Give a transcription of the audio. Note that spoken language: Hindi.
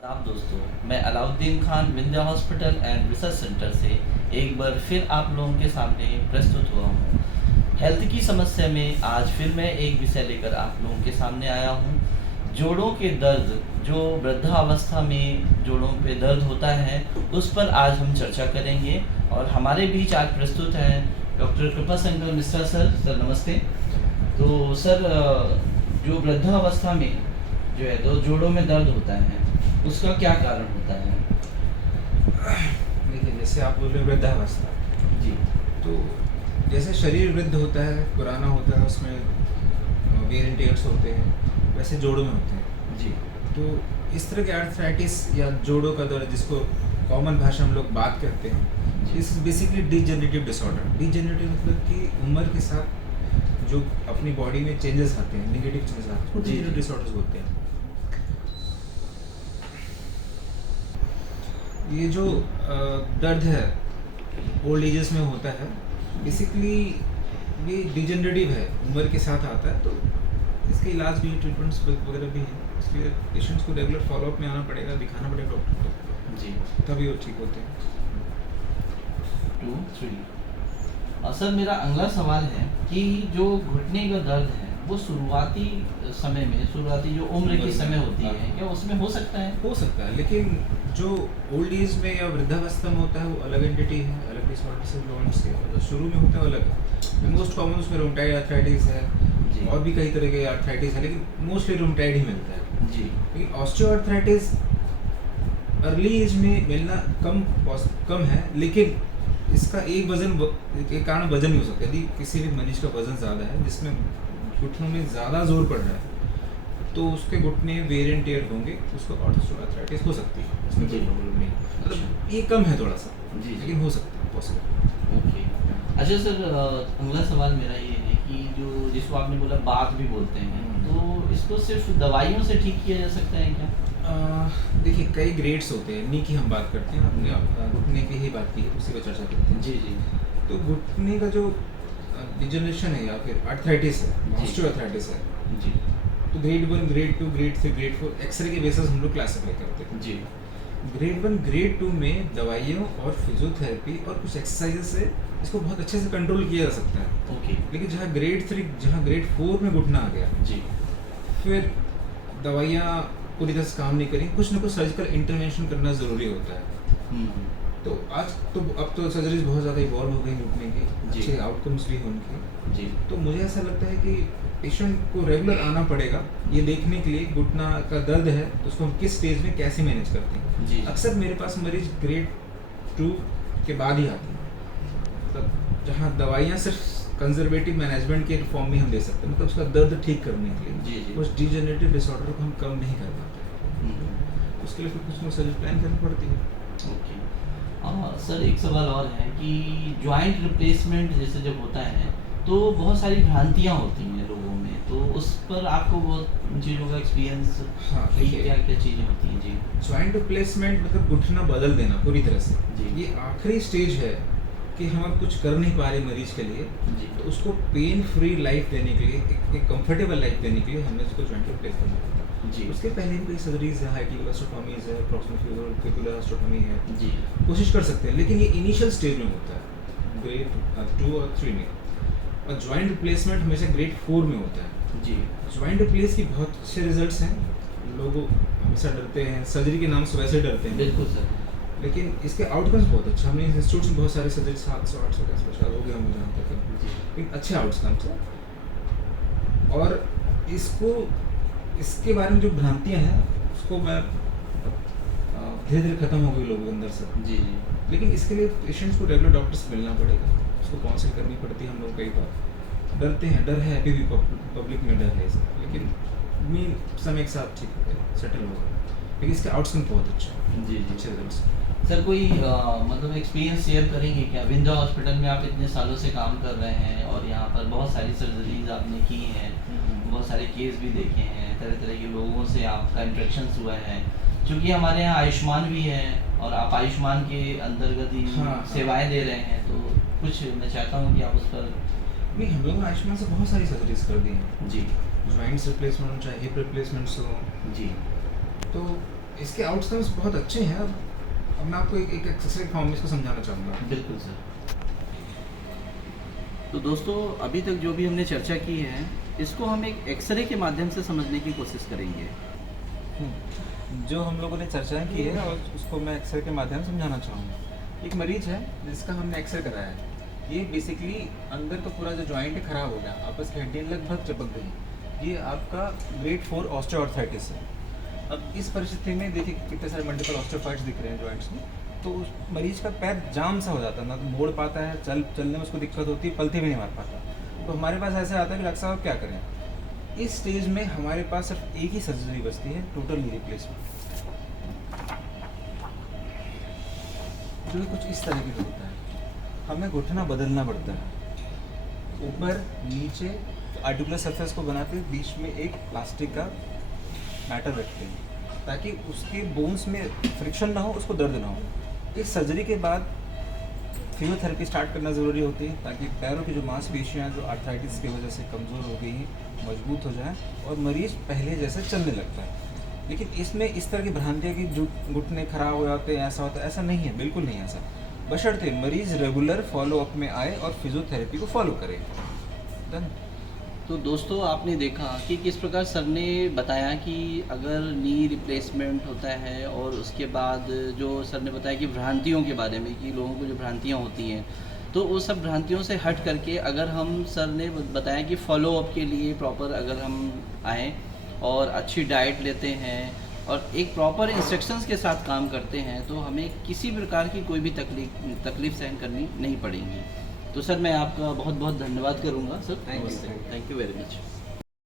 आदाब दोस्तों, मैं Alauddin Khan Vindhya hospital and research centre से एक बार फिर आप लोगों के सामने प्रस्तुत हुआ हूँ। हेल्थ की समस्या में आज फिर मैं एक विषय लेकर आप लोगों के सामने आया हूँ। जोड़ों के दर्द, जो वृद्धावस्था में जोड़ों पे दर्द होता है, उस पर आज हम चर्चा करेंगे। और हमारे बीच आज प्रस्तुत हैं डॉक्टर कृपा संगल मिश्रा सर। सर नमस्ते। तो सर, जो वृद्धावस्था में जो है तो जोड़ों में दर्द होता है, उसका क्या कारण होता है? देखिए, जैसे आप बोल रहे हो वृद्धावस्था, जी तो जैसे शरीर वृद्ध होता है, पुराना होता है, उसमें वेयर एंड टेयर्स होते हैं, वैसे जोड़ों में होते हैं। जी तो इस तरह के आर्थराइटिस या जोड़ों का दर्द, जिसको कॉमन भाषा में लोग बात करते हैं, this is basically degenerative disorder. Degenerative मतलब कि उम्र के साथ जो अपनी बॉडी में चेंजेस आते हैं, नेगेटिव चेंजेस आते हैं, वो जी डिजेनरेटिव डिसऑर्डर्स होते हैं। ये जो दर्द है ओल्ड एजेस में होता है, बेसिकली ये डिजेनरेटिव है, उम्र के साथ आता है। तो इसके इलाज भी, ट्रीटमेंट्स वगैरह भी हैं। इसलिए पेशेंट्स को रेगुलर फॉलोअप में आना पड़ेगा, दिखाना पड़ेगा डॉक्टर को, जी तभी वो ठीक होते हैं। 2 3। और सर, मेरा अगला सवाल है कि जो घुटने का दर्द है वो शुरुआती समय में, शुरुआती जो उम्र की समय होती है, क्या उसमें हो सकता है? हो सकता है, लेकिन जो ओल्ड एज में या वृद्धावस्था में होता है वो अलग एंटिटी है, अलग डिसऑर्डर से, जॉइंट्स के। जो शुरू में होता है वो अलग है। मोस्ट कॉमन उसमें रोमटाइड आर्थराइटिस है, जी और भी कई तरह के आर्थराइटिस है, लेकिन मोस्टली रोमटाइड ही मिलता है। जी लेकिन ऑस्टियोआर्थराइटिस अर्ली एज में मिलना कम है, लेकिन इसका एक कारण वजन भी हो सकता है। यदि किसी भी मरीज का वजन ज़्यादा है, जिसमें घुटनों में ज़्यादा जोर पड़ रहा है, तो उसके घुटने वेयर एंड टेयर होंगे, उसको ऑस्टियोआर्थराइटिस हो सकती है। इसमें कोई जी। प्रॉब्लम नहीं, मतलब ये कम है थोड़ा सा, जी लेकिन हो सकता है, पॉसिबल। ओके। अच्छा सर, अगला सवाल मेरा ये है कि जो जिसको आपने बोला बात भी बोलते हैं, तो इसको सिर्फ दवाइयों से ठीक किया जा सकता है क्या? देखिए, कई ग्रेड्स होते हैं। नी की हम बात करते हैं, हमने घुटने की ही बात की है, उसी पर चर्चा करते हैं। जी जी तो घुटने का जो डिजनरेशन है या फिर आर्थराइटिस है, जी। ऑस्टियोआर्थराइटिस है, जी तो grade 1, grade 2, grade 3, grade 4 x-ray के बेसिस हम लोग क्लासीफाई करते हैं। जी ग्रेड 1, ग्रेड 2 में दवाइयों और फिजियोथेरेपी और कुछ एक्सरसाइजेस से इसको बहुत अच्छे से कंट्रोल किया जा सकता है। ओके। लेकिन जहाँ ग्रेड 4 में घुटना आ गया, जी फिर दवाइयाँ पूरी तरह से काम नहीं करें, कुछ ना कुछ सर्जिकल इंटरवेंशन करना ज़रूरी होता है। हम्म। तो अब तो सर्जरीज बहुत ज़्यादा इवॉल्व हो गई घुटने की, जी। अच्छे आउटकम्स भी हैं उनके। जी तो मुझे ऐसा लगता है कि पेशेंट को रेगुलर आना पड़ेगा ये देखने के लिए घुटना का दर्द है तो उसको हम किस स्टेज में कैसे मैनेज करते हैं। जी अक्सर मेरे पास मरीज ग्रेड 2 के बाद ही आते हैं, मतलब जहाँ दवाइयाँ सिर्फ कंजर्वेटिव मैनेजमेंट के फॉर्म में हम दे सकते हैं, मतलब उसका दर्द ठीक करने के लिए। जी जी उस डिजेनरेटिव डिसऑर्डर को हम कम नहीं कर पाते, हम्म। उसके लिए फिर कुछ ना सर्जरी प्लान करनी पड़ती है। ओके। सर, एक सवाल और है कि जॉइंट रिप्लेसमेंट जैसे जब होता है तो बहुत सारी भ्रांतियाँ होती हैं लोगों में, तो उस पर आपको बहुत चीज़ों का एक्सपीरियंस, हाँ, देखिए, क्या क्या चीज़ें होती हैं? जी जॉइंट रिप्लेसमेंट मतलब घुटना बदल देना पूरी तरह से। जी। ये आखिरी स्टेज है कि हम अब कुछ कर नहीं पा रहे मरीज के लिए, जी तो उसको पेन फ्री लाइफ देने के लिए, एक कंफर्टेबल लाइफ देने के लिए हमें उसको जॉइंट रिप्लेस करना पड़ता है। जी उसके पहले भी कई सर्जरीज है, हाइटिकुलर है, प्रॉक्सिमल फिबुलर ऑस्टोटॉमी है, जी कोशिश कर सकते हैं, लेकिन ये इनिशियल स्टेज में होता है, ग्रेड 2 और 3 में। और जॉइंट रिप्लेसमेंट हमेशा ग्रेड 4 में होता है। जी जॉइंट रिप्लेस की बहुत अच्छे रिजल्ट्स हैं, लोग हमेशा डरते हैं, सर्जरी के नाम से वैसे डरते हैं, बिल्कुल सर। लेकिन इसके आउटकम्स बहुत अच्छा। हमने इंस्टीट्यूट में बहुत सारे सर्जरी 700-800 के आसपास हो गए होंगे जहाँ तक है, जी लेकिन अच्छे आउटकम्स हैं। और इसके बारे में जो भ्रांतियाँ हैं उसको मैं धीरे धीरे खत्म हो गई लोगों के अंदर से। जी जी लेकिन इसके लिए पेशेंट्स को रेगुलर डॉक्टर से मिलना पड़ेगा, उसको काउंसिल करनी पड़ती है। हम लोग कई बार डरते हैं, डर है अभी भी, पब्लिक में डर है इसका, लेकिन मीन समय के साथ ठीक होगा, सेटल होगा। लेकिन इसके आउटकम बहुत अच्छा है, जी जी अच्छे रिजल्ट्स। सर, कोई मतलब एक्सपीरियंस शेयर करेंगे क्या? विंध्या हॉस्पिटल में आप इतने सालों से काम कर रहे हैं और यहाँ पर बहुत सारी सर्जरीज आपने की हैं, बहुत सारे केस भी देखे हैं, तरह तरह के लोगों से आपका इंटरेक्शंस हुआ है। क्योंकि हमारे यहाँ आयुष्मान भी है और आप आयुष्मान के अंतर्गत ही हाँ। सेवाएं दे रहे हैं, तो कुछ मैं चाहता हूँ कि आप उस पर। नहीं, हम लोगों ने आयुष्मान से बहुत सारी सर्जरीज कर दी हैं, जी जॉइंट्स रिप्लेसमेंट हो, चाहे हिप रिप्लेसमेंट्स हो। जी तो इसके आउटकम्स बहुत अच्छे हैं। अब मैं आपको एक एक्सरसाइज फॉर्म में इसको समझाना चाहूँगा। बिल्कुल सर। तो दोस्तों अभी तक जो भी हमने चर्चा की है इसको हम एक एक्सरे के माध्यम से समझने की कोशिश करेंगे। जो हम लोगों ने चर्चा की है और उसको मैं एक्सरे के माध्यम से समझाना चाहूँगा। एक मरीज है जिसका हमने एक्सरे कराया है। ये बेसिकली अंदर का पूरा जो जॉइंट है ख़राब हो गया, आपस की हड्डियाँ लगभग चिपक गई। ये आपका ग्रेड 4 ऑस्टियोआर्थराइटिस है। अब इस परिस्थिति में देखिए कितने सारे मल्टीपल ऑस्टियोफाइट्स दिख रहे हैं जॉइंट्स में। तो उस मरीज का पैर जाम सा हो जाता है, ना तो मोड़ पाता है, चलने में उसको दिक्कत होती है, पलथी भी नहीं मार पाता। तो हमारे पास ऐसे आता है कि डॉक्टर साहब क्या करें। इस स्टेज में हमारे पास सिर्फ एक ही सर्जरी बचती है, टोटल नी रिप्लेसमेंट, जो कुछ इस तरीके का होता है। हमें घुटना बदलना पड़ता है, ऊपर नीचे आर्टिकुलर सरफेस को बनाते बीच में एक प्लास्टिक का मैटर रखते हैं ताकि उसके बोन्स में फ्रिक्शन ना हो, उसको दर्द ना हो। इस सर्जरी के बाद फिजियोथेरेपी स्टार्ट करना ज़रूरी होती है ताकि पैरों की जो मांसपेशियाँ जो आर्थराइटिस की वजह से कमज़ोर हो गई हैं मजबूत हो जाए और मरीज़ पहले जैसे चलने लगता है। लेकिन इसमें इस तरह की भ्रांतियाँ कि जो घुटने खराब हो जाते हैं, ऐसा होता है, ऐसा नहीं है, बिल्कुल नहीं ऐसा। बशर्ते मरीज़ रेगुलर फॉलोअप में आए और फिजियोथेरेपी को फॉलो करे। डन। तो दोस्तों आपने देखा कि किस प्रकार सर ने बताया कि अगर नी रिप्लेसमेंट होता है और उसके बाद जो सर ने बताया कि भ्रांतियों के बारे में कि लोगों को जो भ्रांतियाँ होती हैं तो वो सब भ्रांतियों से हट करके अगर हम सर ने बताया कि फॉलोअप के लिए प्रॉपर अगर हम आएँ और अच्छी डाइट लेते हैं और एक प्रॉपर इंस्ट्रक्शंस के साथ काम करते हैं तो हमें किसी प्रकार की कोई भी तकलीफ सहन करनी नहीं पड़ेगी। तो सर मैं आपका बहुत बहुत धन्यवाद करूंगा sir. Thank you very much.